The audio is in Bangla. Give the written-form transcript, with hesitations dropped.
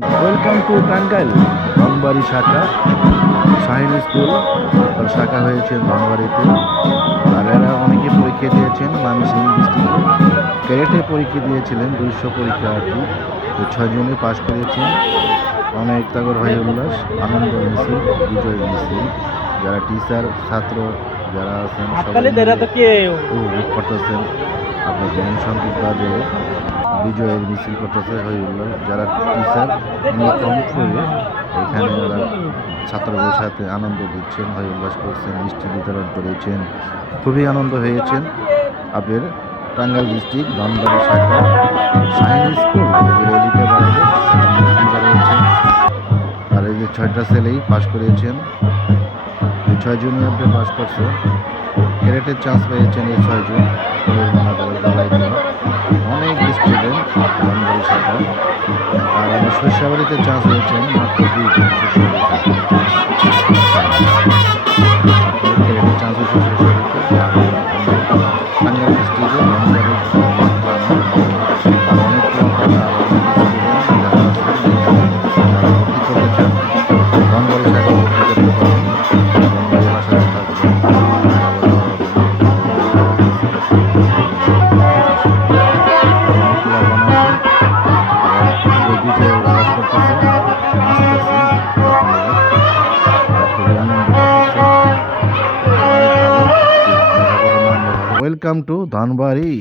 ওয়েলকাম টু টাঙ্গাইল ধনবাড়ি শাখা শাহিন স্কুল। আর শাখা হয়েছে ধনবাড়িতে। আর এরা অনেকে পরীক্ষা দিয়েছেন ময়মনসিংহ ডিস্ট্রিক্টে। ক্যারেটে পরীক্ষা দিয়েছিলেন 200 পরীক্ষার্থী, তো 6 জনে পাশ করেছেন। অনেক তাগর ভাই উল্লাস, আনন্দ মিছিল, বিজয় মিছিল। যারা টিচার ছাত্র যারা আছেন সবাই উপভোগ করতেছেন। আপনার জ্ঞান সঙ্গীত বাজে বিজয়ের মিছিল করতেছে হইউল্লাহ। যারা টিচার ইউনিফর্ম পরে এখানে ওরা ছাত্রদের সাথে আনন্দ দিচ্ছেন, হই উল্লাস করছেন, মিষ্টি বিতরণ করেছেন। খুবই আনন্দ হয়েছেন। আপনার টাঙ্গাইল ডিস্ট্রিক্ট ধনবাড়ি শাখা শাহিন স্কুল রেলিতে বাইরে রয়েছেন। আর এই যে 6টা ছেলেই পাশ করেছেন, 6 জনই আপনি পাশ করছে। ক্যারেটের চান্স পেয়েছেন এই 6 জন। অনেক স্টুডেন্ট ধনবাড়ি শাখা। আর আমার শস্যাবাড়িতে চান্স হয়েছেন মাত্র 2 জন। ক্যারেটের চান্স হয়েছে শস্যাবাড়িতে। টাঙ্গাইল ডিস্ট্রিক্টে ধনবাড়ি আর অনেক ধনবাড়ি শাখা ভর্তি করতে পারেন। ধনবাড়ি ভাষাতে ওয়েলকাম টু ধনবাড়ি।